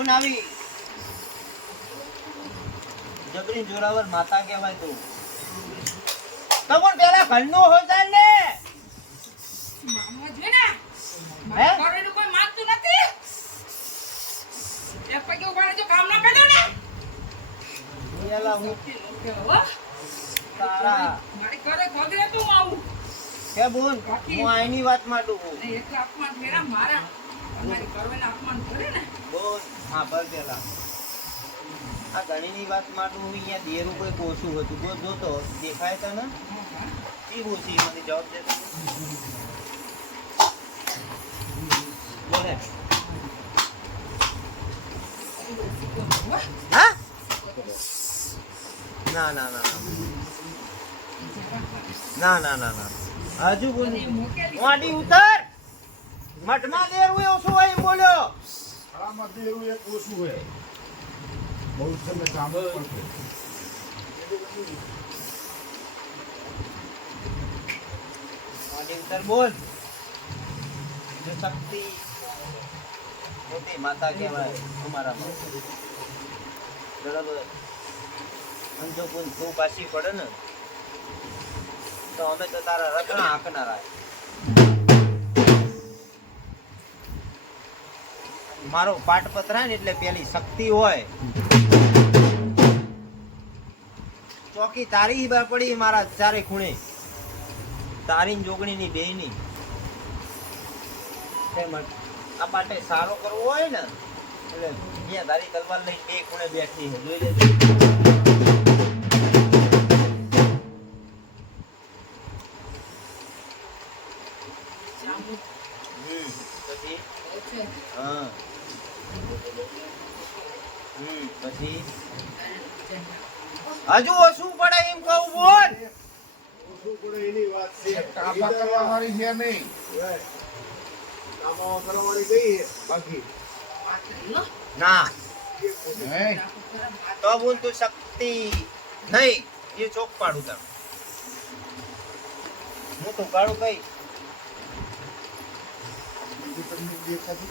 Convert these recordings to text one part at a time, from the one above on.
ગુનાવી જબરી જોરાવર માતા કહેવાય તું. તો પણ પેલા ઘરનું હોતા ને. વાત માટું મારા. કરવાના અપમાન કરે ને? બોલ હા ભર વાત માટું કોઈ ઓછું હતું. જો ના ના ના ના. ના ના ના હજુ બોલી. વાડી ઉતર. મઠમાં દેરું ઓછું હોય બોલ્યો. શાળામાંથી એવું એક ઓછું હોય. બહુ તમે સાંભળો પડશે. બોલ. જો શક્તિ. મોટી માતા કહેવાય અમારા બરાબર. અને જો તું પાછી પડે ને. તો અમે તો તારા રત્ન હાંકનારા મારો પાટ પતરાય ને એટલે પેલી શક્તિ હોય. ચોકી તારી બાર પડી મારા ચારે ખૂણે. તારી જોગણી ની બેયની ની આ પાટે સારો કરવો હોય ને એટલે અહીંયા તારી તલવાર લઈને બે ખૂણે બેઠી છે. જોઈ લેજો. હમ. પછી. હા. પછી? હજુ ઓછું પડે એમ કહું બોલ. ઓછું પડે એની વાત છે? કાપા કરવા છે નહીં. કાપા કરવા વાળી છે? બાકી. ના. હે ડાકુ ખરા પાતળી. તો બોલ તું શક્તિ નહીં. એ ચોક પાડું તાર. હું તો કાળું કઈ? બીજું તમને દેખાતું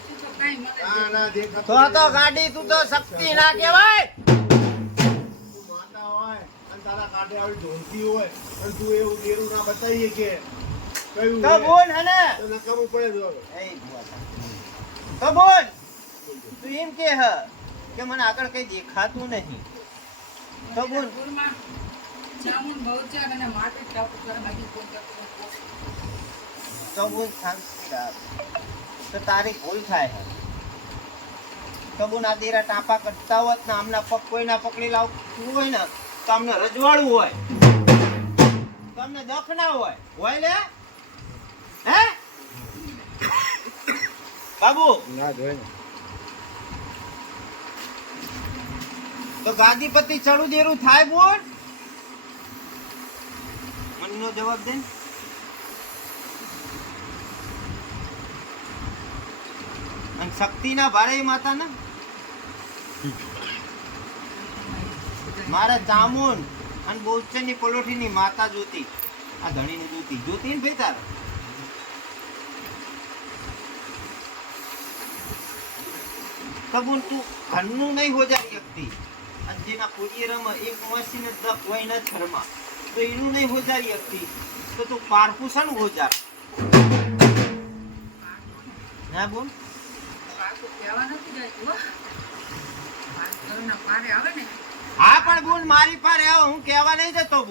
તું તો કાંઈ મને ના ના દેખાતું તો તો ગાડી તું તો શક્તિ ના કહેવાય. તારા કાંઠે આવી ઢોલતી હોય અને તું એવું દેરું ના બતાવીએ કે કયું તો બોલ હે તો નકામું પડે જો તો બોલ. તું એમ કે હ કે મને આગળ કઈ દેખાતું નહીં. તો બોલ. જામુન બહુચર અને માટી ટાપુ કરે બાકી કોઈ કરતું તો બોલ શાંતિ રાખ તો તારી ભૂલ થાય. આ દેરા ટાપા કરતા હોત ને આમના પગ કોઈના પકડી લાવતું હોય ને તો આમને રજવાડું હોય. તમને દખ ના હોય. હોય લે. હે? બાબુ. ના જોઈ તો ગાદીપતિ ચડું દેરું થાય બોલ. મનનો જવાબ દે અને શક્તિના ભારે માતા ને મારા ચામુન અને બહુચરની પલોઠીની માતા જોતી. આ ધણીની જોતી. જોતી ને ભાઈ તાર? કબૂન તું ઘરનું નહીં હો જાય વ્યક્તિ અને જેના પૂરી રમ એક મસીને દપ હોય ન ધર્મા તો એનું નહીં હો જાય વ્યક્તિ તો તું પારપુષણ હો જા ના બોલ પાકું કહેવા નથી જાતું હો. પારે પણ બોલ, મારી પાસે આવો, હું કહેવા નહીં જતો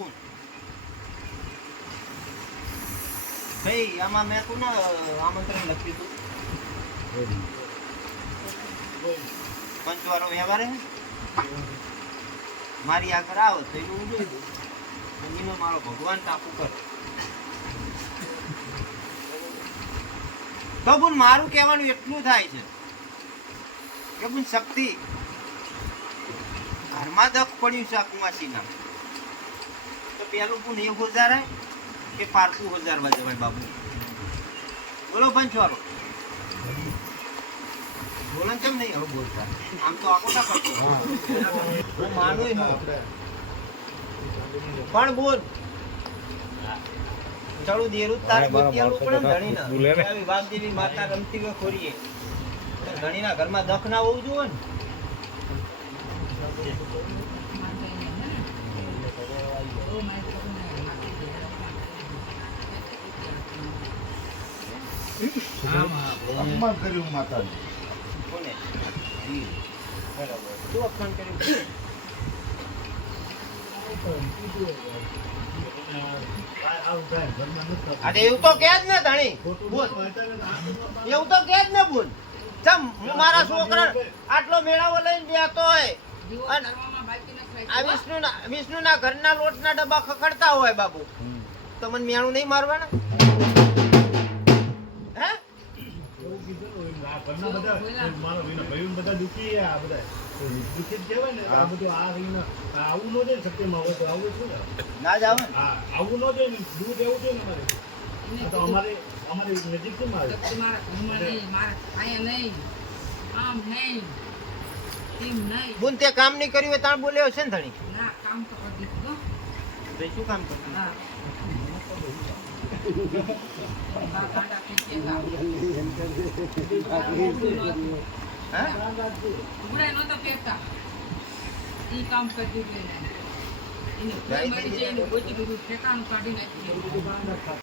આગળ આવો તો એવું જોઈ મારો ભગવાન ટાપુ કરે. તો બોલ, મારું કહેવાનું એટલું થાય છે. કે પણ શક્તિ. ઘરમાં દખ પડ્યું છે આ કુમાસીના તો પેલું પૂન એ હોજારે કે પારકું હોજારવા જવાય બાબુ બોલો પંચવારો બોલો ને કેમ નહીં હવે બોલતા? આમ તો આખો ના કરતો. હું. માનું હું પણ બોલ. ચાલુ દેરું તાર ગોતિયાલું પડે ધણી ના વિભાગ જેવી માતા રમતી હોય ખોરીએ ધણીના ઘરમાં દખ ના હોવું જોઈએ ને. અપમાન કર્યું માતાનું કોને? બરાબર શું અપમાન કર્યું આવું થાય ઘરમાં નથી થતું. અરે એવું તો કે જ ને ધણી. એવું તો કે જ ને બોલ. ચમ હું મારા છોકરા આટલો મેળાવો લઈને બેતો હોય. આ રાખ્યું, હો. વિષ્ણુના વિષ્ણુના ઘરના લોટના ડબ્બા ખખડતા હોય બાબુ. તો મને મેણું નહીં મારવાના? હે? ને, જ ને આવું ન. ને આવું ના? ન જોઈએ ને. દૂધ એવું જોઈએ ને અમારે અમારે અમારે નજીક કેમ મારા ઘરમાં નહીં, મારા અહીંયા નહીં, આમ નહીં, તેમ નહીં. બુન તે કામ નહીં કર્યું ત્યાં તાણ બોલ્યો છે ને ધણી? ના, કામ તો કરી દીધું, શું કામ કર્યું હા. કાઢી નાખ્યું.